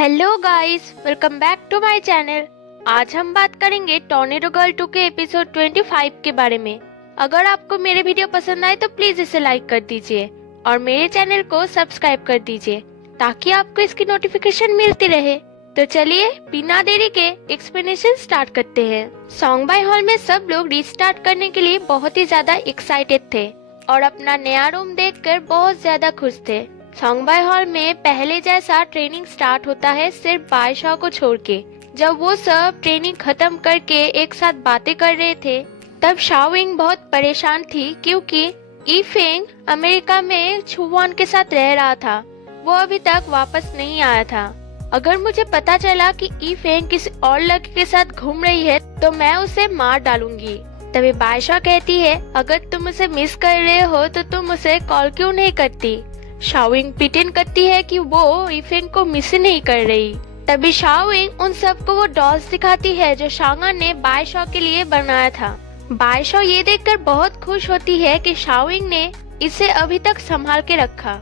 Hello guys, welcome back to my channel. आज हम बात करेंगे टॉर्नेडो गर्ल 2 के एपिसोड 25 के बारे में। अगर आपको मेरे वीडियो पसंद आए तो प्लीज इसे लाइक कर दीजिए और मेरे चैनल को सब्सक्राइब कर दीजिए ताकि आपको इसकी नोटिफिकेशन मिलती रहे। तो चलिए बिना देरी के एक्सप्लेनेशन स्टार्ट करते हैं। सॉन्ग बाय हॉल में सब लोग रीस्टार्ट करने के लिए बहुत ही ज्यादा एक्साइटेड थे और अपना नया रूम देखकर बहुत ज्यादा खुश थे। सॉन्ग बाय हॉल में पहले जैसा ट्रेनिंग स्टार्ट होता है, सिर्फ बादशाह को छोड़ के। जब वो सब ट्रेनिंग खत्म करके एक साथ बातें कर रहे थे तब शाओविंग बहुत परेशान थी क्योंकि ईफेंग अमेरिका में छुवान के साथ रह रहा था। वो अभी तक वापस नहीं आया था। अगर मुझे पता चला कि ईफेंग किसी और लड़के के साथ घूम रही है तो मैं उसे मार डालूंगी। तभी बादशाह कहती है, अगर तुम उसे मिस कर रहे हो तो तुम उसे कॉल क्यों नहीं करती। शाओविंग प्रिटेंड करती है कि वो ईफेंग को मिस नहीं कर रही। तभी शाओविंग उन सबको वो डॉल्स दिखाती है जो शांगान ने बादशाह के लिए बनाया था। बादशाह ये देखकर बहुत खुश होती है कि शाओविंग ने इसे अभी तक संभाल के रखा।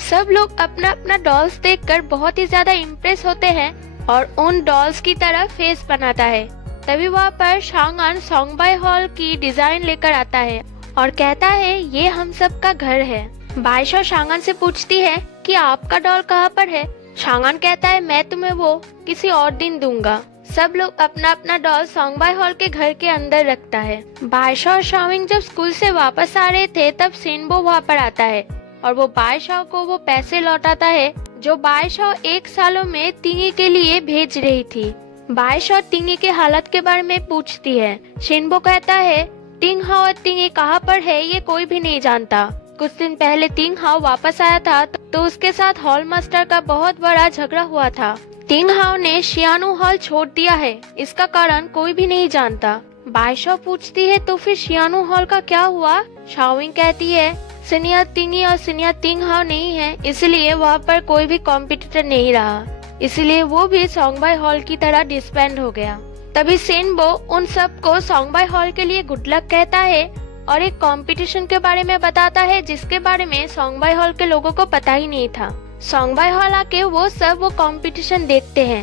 सब लोग अपना अपना डॉल्स देखकर बहुत ही ज्यादा इम्प्रेस होते हैं और उन डॉल्स की तरह फेस बनाता है। तभी वहाँ पर शांगान सॉन्ग बाय हॉल की डिजाइन लेकर आता है और कहता है ये हम सब का घर है। बादशाह शांगान से पूछती है कि आपका डॉल कहाँ पर है। शांगान कहता है मैं तुम्हें वो किसी और दिन दूंगा। सब लोग अपना अपना डॉल सॉन्ग बाय हॉल के घर के अंदर रखता है। बादशाह और शाओविंग जब स्कूल से वापस आ रहे थे तब सेनबो वहाँ पर आता है और वो बादशाह को वो पैसे लौटाता है जो बादशाह 1 सालों में तिंगी के लिए भेज रही थी। बादशाह तिंगी के हालत के बारे में पूछती है। सेनबो कहता है तिंग हाओ और तिंगी कहाँ पर है ये कोई भी नहीं जानता। कुछ दिन पहले तिंग हाओ वापस आया था तो उसके साथ हॉल मास्टर का बहुत बड़ा झगड़ा हुआ था। तिंग हाओ ने शियानु हॉल छोड़ दिया है, इसका कारण कोई भी नहीं जानता। बादशाह पूछती है तो फिर शियानु हॉल का क्या हुआ। शाओविंग कहती है सिनियर तिंगी और सिनियर तिंग हाओ नहीं है, इसलिए वहाँ पर कोई भी कॉम्पिटिटर नहीं रहा, इसलिए वो भी सॉन्ग बाय हॉल की तरह डिस्बैंड हो गया। तभी सेनबो उन सबको सॉन्ग बाय हॉल के लिए गुड लक कहता है और एक कंपटीशन के बारे में बताता है जिसके बारे में सॉन्ग बाय हॉल के लोगों को पता ही नहीं था। सॉन्ग बाय हॉल आके वो सब वो कंपटीशन देखते हैं।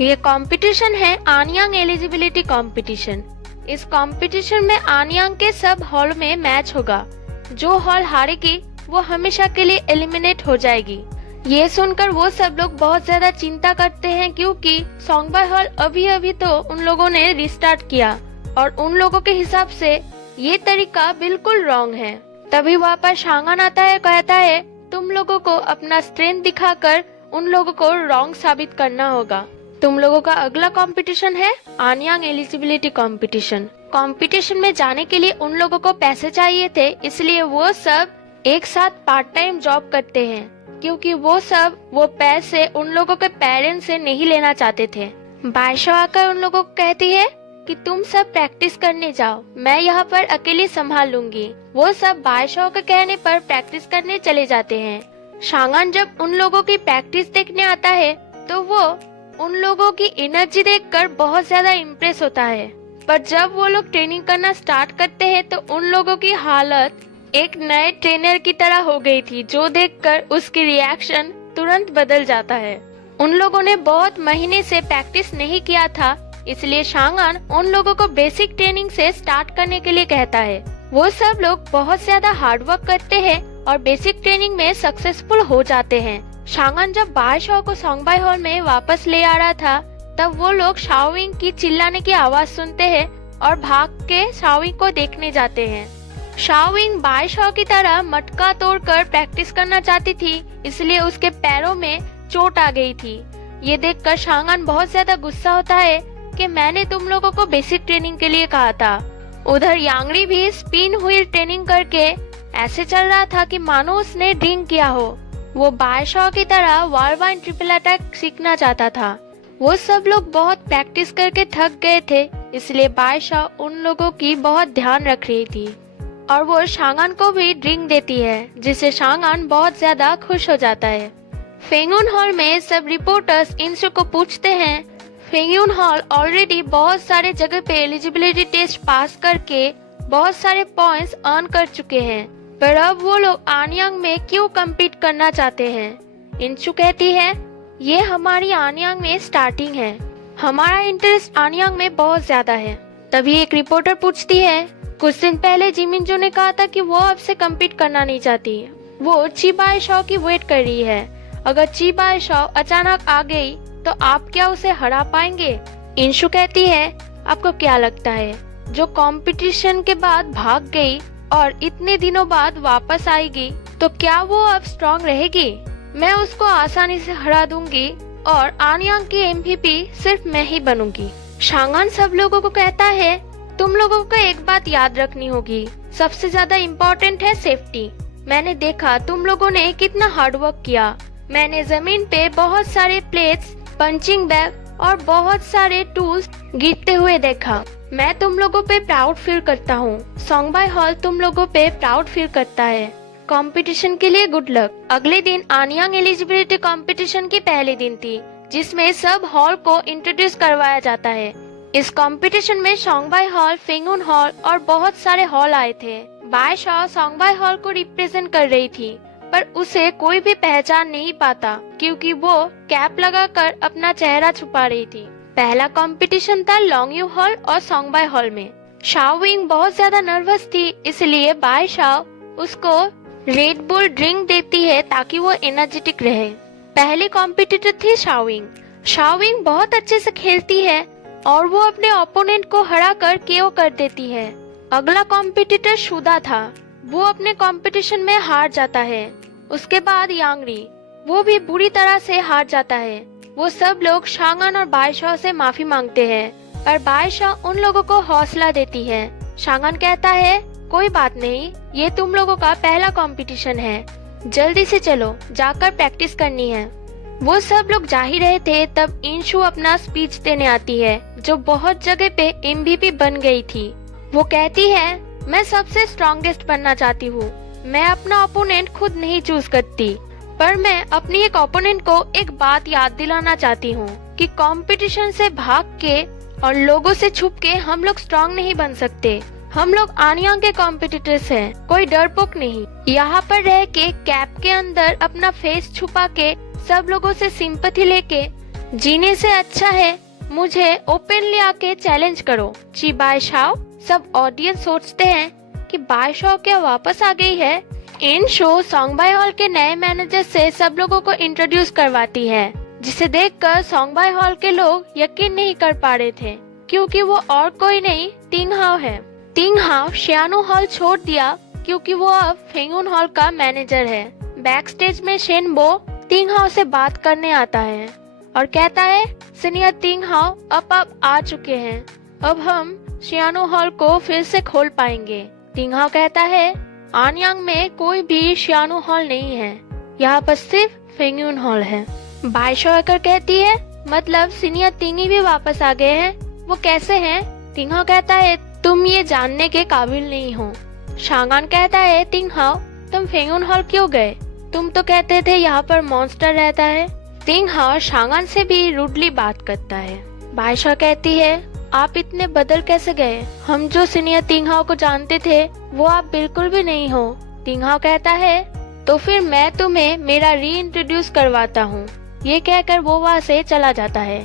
ये कंपटीशन है आनयांग एलिजिबिलिटी कंपटीशन। इस कंपटीशन में आनयांग के सब हॉल में मैच होगा। जो हॉल हारेगी वो हमेशा के लिए एलिमिनेट हो जाएगी। ये सुनकर वो सब लोग बहुत ज्यादा चिंता करते हैं क्योंकि सॉन्ग बाय हॉल अभी अभी तो उन लोगों ने रिस्टार्ट किया और उन लोगों के हिसाब से ये तरीका बिल्कुल रॉन्ग है। तभी वहाँ पर शांगान आता है, कहता है तुम लोगों को अपना स्ट्रेंथ दिखाकर उन लोगों को रॉन्ग साबित करना होगा। तुम लोगों का अगला कंपटीशन है आनयांग एलिजिबिलिटी कंपटीशन। कंपटीशन में जाने के लिए उन लोगों को पैसे चाहिए थे, इसलिए वो सब एक साथ पार्ट टाइम जॉब करते हैं क्योंकि वो सब वो पैसे उन लोगों के पेरेंट्स से नहीं लेना चाहते थे। बादशाह आकर उन लोगों को कहती है कि तुम सब प्रैक्टिस करने जाओ, मैं यहाँ पर अकेले संभाल लूंगी। वो सब बादशाह के कहने पर प्रैक्टिस करने चले जाते हैं। शांगान जब उन लोगों की प्रैक्टिस देखने आता है तो वो उन लोगों की एनर्जी देखकर बहुत ज्यादा इम्प्रेस होता है, पर जब वो लोग ट्रेनिंग करना स्टार्ट करते हैं तो उन लोगों की हालत एक नए ट्रेनर की तरह हो गई थी, जो देखकर उसकी रिएक्शन तुरंत बदल जाता है। उन लोगों ने बहुत महीने से प्रैक्टिस नहीं किया था, इसलिए शांगान उन लोगों को बेसिक ट्रेनिंग से स्टार्ट करने के लिए कहता है। वो सब लोग बहुत ज्यादा हार्ड वर्क करते हैं और बेसिक ट्रेनिंग में सक्सेसफुल हो जाते हैं। शांगान जब बादशाह को सॉन्ग बाय हॉल में वापस ले आ रहा था तब वो लोग शाओविंग की चिल्लाने की आवाज सुनते हैं और भाग के शाओविंग को देखने जाते हैं। शाओविंग बादशाह की तरह मटका तोड़कर प्रैक्टिस करना चाहती थी, इसलिए उसके पैरों में चोट आ गई थी। ये देखकर शांगान बहुत ज्यादा गुस्सा होता है कि मैंने तुम लोगों को बेसिक ट्रेनिंग के लिए कहा था। उधर यांगरी भी स्पिन व्हील ट्रेनिंग करके ऐसे चल रहा था कि मानो उसने ड्रिंक किया हो। वो बादशाह की तरह वालवाइन ट्रिपल अटैक सीखना चाहता था। वो सब लोग बहुत प्रैक्टिस करके थक गए थे, इसलिए बादशाह उन लोगों की बहुत ध्यान रख रही थी और वो शांगान को भी ड्रिंक देती है, जिससे शांगान बहुत ज्यादा खुश हो जाता है। फेंगुन हॉल में सब रिपोर्टर्स इंसु को पूछते हैं। फेंगुन हॉल ऑलरेडी बहुत सारे जगह पे एलिजिबिलिटी टेस्ट पास करके बहुत सारे पॉइंट्स अर्न कर चुके हैं, पर अब वो लोग आनयांग में क्यों कम्पीट करना चाहते हैं। इंसु कहती है ये हमारी आनयांग में स्टार्टिंग है। हमारा इंटरेस्ट आनयांग में बहुत ज्यादा है। तभी एक रिपोर्टर पूछती है, कुछ दिन पहले जिमिनजो ने कहा था कि वो आपसे कम्पीट करना नहीं चाहती। वो ची बाईशाओ की वेट कर रही है। अगर ची बाईशाओ अचानक आ गई तो आप क्या उसे हरा पाएंगे? इंशु कहती है, आपको क्या लगता है जो कंपटीशन के बाद भाग गई और इतने दिनों बाद वापस आएगी तो क्या वो अब स्ट्रॉन्ग रहेगी? मैं उसको आसानी से हरा दूंगी और आनयांग की एमवीपी सिर्फ मैं ही बनूंगी। शांगन सब लोगों को कहता है, तुम लोगों को एक बात याद रखनी होगी, सबसे ज्यादा इम्पोर्टेंट है सेफ्टी। मैंने देखा तुम लोगों ने कितना हार्डवर्क किया। मैंने जमीन पे बहुत सारे प्लेट्स, पंचिंग बैग और बहुत सारे टूल्स गिरते हुए देखा। मैं तुम लोगों पे प्राउड फील करता हूँ। सोंगबाई हॉल तुम लोगों पे प्राउड फील करता है। कंपटीशन के लिए गुड लक। अगले दिन आनयांग एलिजिबिलिटी कंपटीशन की पहली दिन थी, जिसमें सब हॉल को इंट्रोड्यूस करवाया जाता है। इस कंपटीशन में सोंगबाई हॉल, फेंगुन हॉल और बहुत सारे हॉल आए थे। बाईशाओ सोंगबाई हॉल को रिप्रेजेंट कर रही थी, पर उसे कोई भी पहचान नहीं पाता क्योंकि वो कैप लगाकर अपना चेहरा छुपा रही थी। पहला कंपटीशन था लोंगयू हॉल और सोंगबाई हॉल में। शाओविंग बहुत ज्यादा नर्वस थी, इसलिए बाईशाओ उसको रेड बुल ड्रिंक देती है ताकि वो एनर्जेटिक रहे। पहली कॉम्पिटिटर थी शाओविंग। शाओविंग बहुत अच्छे से खेलती है और वो अपने ओपोनेंट को हराकर केओ कर देती है। अगला कॉम्पिटिटर शुदा था। वो अपने कंपटीशन में हार जाता है। उसके बाद यांगरी, वो भी बुरी तरह से हार जाता है। वो सब लोग शांगन और बाईशाओ से माफी मांगते हैं, पर बाईशाओ उन लोगों को हौसला देती है। शांगन कहता है, कोई बात नहीं, ये तुम लोगों का पहला कंपटीशन है, जल्दी से चलो, जाकर प्रैक्टिस करनी है। वो सब लोग जा ही रहे थे तब इंशु अपना स्पीच देने आती है, जो बहुत जगह पे एमवीपी बन गई थी। वो कहती है, मैं सबसे स्ट्रॉन्गेस्ट बनना चाहती हूँ। मैं अपना ओपोनेंट खुद नहीं चूज करती, पर मैं अपनी एक ओपोनेंट को एक बात याद दिलाना चाहती हूँ कि कंपटीशन से भाग के और लोगों से छुप के हम लोग स्ट्रॉन्ग नहीं बन सकते। हम लोग आनयांग के कॉम्पिटिटर्स हैं, कोई डरपोक नहीं। यहाँ पर रह के कैप के अंदर अपना फेस छुपा के सब लोगों से सिंपैथी लेके जीने से अच्छा है मुझे ओपनली आके चैलेंज करो। ची बाईशाओ। सब ऑडियंस सोचते हैं कि बाईशाओ क्या वापस आ गई है। इन शो सोंगबाई हॉल के नए मैनेजर से सब लोगों को इंट्रोड्यूस करवाती है, जिसे देखकर सोंगबाई हॉल के लोग यकीन नहीं कर पा रहे थे क्योंकि वो और कोई नहीं तिंगहाओ है। तिंगहाओ शियानो हॉल छोड़ दिया क्योंकि वो अब फेंगुन हॉल का मैनेजर है। बैक स्टेज में शेनबो तिंगहाओ से बात करने आता है और कहता है, सीनियर तिंगहाओ अब आ चुके हैं, अब हम शियानो हॉल को फिर से खोल पाएंगे। तिंगहाओ कहता है, आनयांग में कोई भी शियानो हॉल नहीं है, यहाँ पर सिर्फ फेंगुन हॉल है। बाईशाओ आकर कहती है, मतलब सीनियर तिंगी भी वापस आ गए हैं, वो कैसे हैं? तिंगहाओ कहता है, तुम ये जानने के काबिल नहीं हो। शांगन कहता है, तिंगहाओ तुम फेंगुन हॉल क्यों गए? तुम तो कहते थे यहाँ पर मॉन्स्टर रहता है। तिंगहाओ शांगन से भी रूडली बात करता है। बाईशाओ कहती है, आप इतने बदल कैसे गए? हम जो सीनियर तिंगहाओ को जानते थे वो आप बिल्कुल भी नहीं हो। तिंगहाओ कहता है, तो फिर मैं तुम्हें मेरा री इंट्रोड्यूस करवाता हूँ। ये कहकर वो वहाँ से चला जाता है।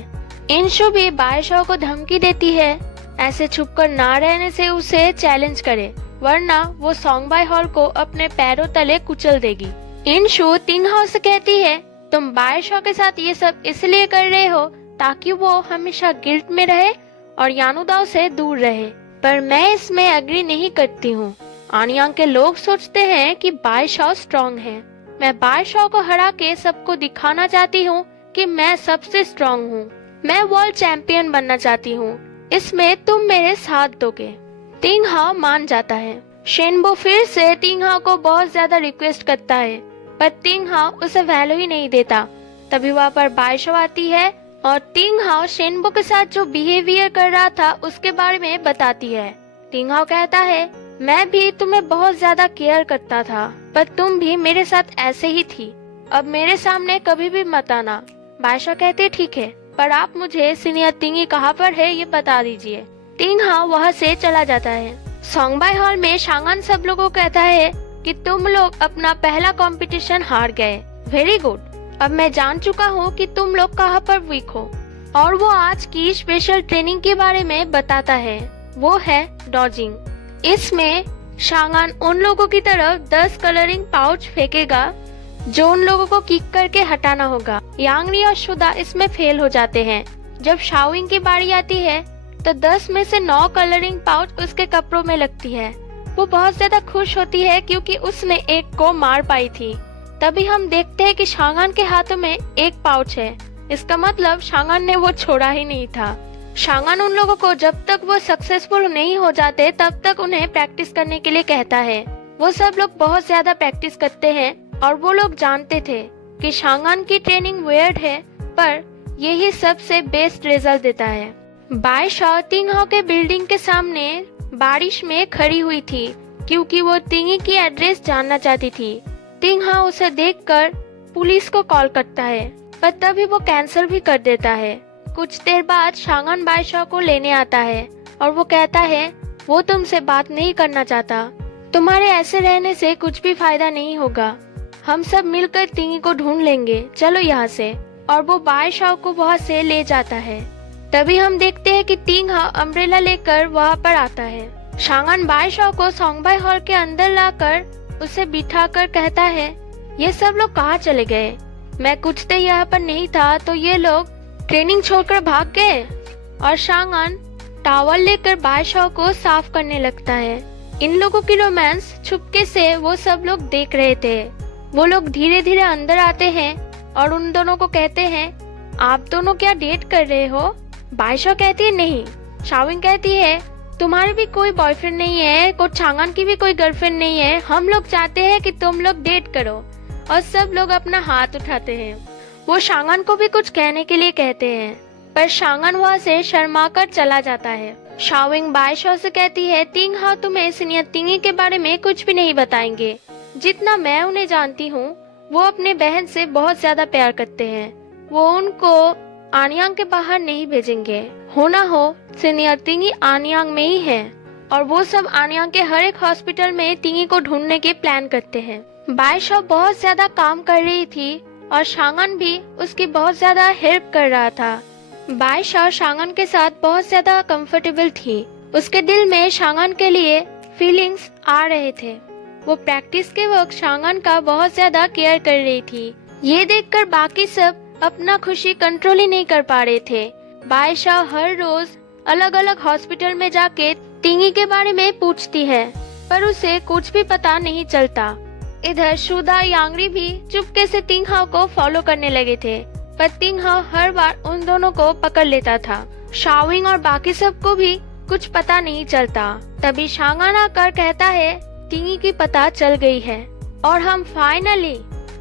इंशु भी बाईशाओ को धमकी देती है, ऐसे छुपकर ना रहने से उसे चैलेंज करे, वरना वो सोंगबाई हॉल को अपने पैरों तले कुचल देगी। इंशु तिंगहाओ से कहती है, तुम बाईशाओ के साथ ये सब इसलिए कर रहे हो ताकि वो हमेशा गिल्ट में रहे और यानुदाओ से दूर रहे, पर मैं इसमें एग्री नहीं करती हूँ। आनयांग के लोग सोचते हैं कि बाईशाओ स्ट्रॉन्ग है। मैं बाईशाओ को हरा के सबको दिखाना चाहती हूँ कि मैं सबसे स्ट्रॉन्ग हूँ। मैं वर्ल्ड चैंपियन बनना चाहती हूँ, इसमें तुम मेरे साथ दोगे। तिंगहाओ मान जाता है। शेनबो फिर से तिंगहाओ को बहुत ज्यादा रिक्वेस्ट करता है, पर तिंगहाओ उसे वैल्यू ही नहीं देता। तभी वहाँ पर बाईशाओ आती है और तिंगहाओ शेनबो के साथ जो बिहेवियर कर रहा था उसके बारे में बताती है। तिंगहाओ कहता है, मैं भी तुम्हें बहुत ज्यादा केयर करता था, पर तुम भी मेरे साथ ऐसे ही थी। अब मेरे सामने कभी भी मत आना। बाईशाओ कहते, ठीक है, पर आप मुझे सीनियर तिंगी कहाँ पर है ये बता दीजिए। तिंगहाओ वहाँ से चला जाता है। सोंगबाई हॉल में शांगन सब लोगों को कहता है कि तुम लोग अपना पहला कंपटीशन हार गए। Very good. अब मैं जान चुका हूँ कि तुम लोग कहाँ पर वीक हो। और वो आज की स्पेशल ट्रेनिंग के बारे में बताता है, वो है डॉजिंग। इसमें शांगान उन लोगों की तरफ 10 कलरिंग पाउच फेंकेगा जो उन लोगों को किक करके हटाना होगा। यांगरी और शुदा इसमें फेल हो जाते हैं। जब शाओइंग की बारी आती है तो 10 में से 9 कलरिंग पाउच उसके कपड़ों में लगती है। वो बहुत ज्यादा खुश होती है क्योंकि उसने एक को मार पाई थी। तभी हम देखते हैं कि शांगान के हाथों में एक पाउच है। इसका मतलब शांगान ने वो छोड़ा ही नहीं था। शांगान उन लोगों को जब तक वो सक्सेसफुल नहीं हो जाते तब तक उन्हें प्रैक्टिस करने के लिए कहता है। वो सब लोग बहुत ज्यादा प्रैक्टिस करते हैं और वो लोग जानते थे कि शांगान की ट्रेनिंग वियर्ड है, पर यही सबसे बेस्ट रिजल्ट देता है। बाई शॉ तिंगहाओ के बिल्डिंग के सामने बारिश में खड़ी हुई थी क्योंकि वो तिंगी की एड्रेस जानना चाहती थी। तिंगहाओ उसे देखकर पुलिस को कॉल करता है, पर तभी वो कैंसिल भी कर देता है। कुछ देर बाद शांगान बाई शॉ को लेने आता है और वो कहता है वो तुमसे बात नहीं करना चाहता। तुम्हारे ऐसे रहने से कुछ भी फायदा नहीं होगा। हम सब मिलकर तिंगी को ढूंढ लेंगे, चलो यहाँ से। और वो बाई शॉ को वहाँ से ले जाता है। तभी हम देखते हैं कि तिंगहाओ अम्ब्रेला लेकर वहाँ पर आता है। शांगान बाई शॉ को सोंगबाई हॉल के अंदर लाकर उसे बिठाकर कहता है, ये सब लोग कहाँ चले गए? मैं कुछ देर यहाँ पर नहीं था तो ये लोग ट्रेनिंग छोड़कर भाग गए। और शांगान टॉवल लेकर बाई शॉ को साफ करने लगता है। इन लोगों की रोमांस छुपके से वो सब लोग देख रहे थे। वो लोग धीरे धीरे अंदर आते हैं और उन दोनों को कहते हैं, आप दोनों क्या डेट कर रहे हो? बाई शॉ कहती है नहीं। शाओइंग कहती है तुम्हारे भी कोई बॉयफ्रेंड नहीं है, कुछ शांगान की भी कोई गर्लफ्रेंड नहीं है। हम लोग चाहते हैं कि तुम लोग डेट करो। और सब लोग अपना हाथ उठाते हैं। वो शांगान को भी कुछ कहने के लिए कहते हैं, पर शांगान वहाँ से शर्मा कर चला जाता है। शाओइंग बाई शॉ से कहती है तिंगहाओ तुम्हें सीनियर तिंगी के बारे में कुछ भी नहीं बताएंगे। जितना मैं उन्हें जानती हूँ वो अपने बहन से बहुत ज्यादा प्यार करते हैं। वो उनको आनियांग के बाहर नहीं भेजेंगे। होना हो सीनियर तिंगी आनियांग में ही है और वो सब आनियांग के हर एक हॉस्पिटल में तिंगी को ढूंढने के प्लान करते हैं। बाई शॉ बहुत ज्यादा काम कर रही थी और शांगान भी उसकी बहुत ज्यादा हेल्प कर रहा था। बाई शॉ शांगान के साथ बहुत ज्यादा कंफर्टेबल थी। उसके दिल में शांगान के लिए फीलिंग्स आ रहे थे। वो प्रैक्टिस के वक्त शांगान का बहुत ज्यादा केयर कर रही थी। ये देखकर बाकी सब अपना खुशी कंट्रोल ही नहीं कर पा रहे थे। बाई शॉ हर रोज अलग अलग हॉस्पिटल में जाके तिंगी के बारे में पूछती है, पर उसे कुछ भी पता नहीं चलता। इधर शुदा यांगरी भी चुपके से तिंगहाओ को फॉलो करने लगे थे, पर तिंगहाओ हर बार उन दोनों को पकड़ लेता था। शाओइंग और बाकी सबको भी कुछ पता नहीं चलता। तभी शांगान आकर कहता है तिंगी की पता चल गई है और हम फाइनली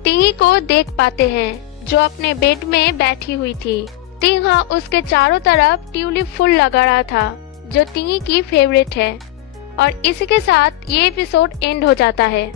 तिंगी को देख पाते हैं जो अपने बेड में बैठी हुई थी। तिंगहाओ उसके चारों तरफ ट्यूलिप फूल लगा रहा था जो तिंगी की फेवरेट है। और इसी के साथ ये एपिसोड एंड हो जाता है।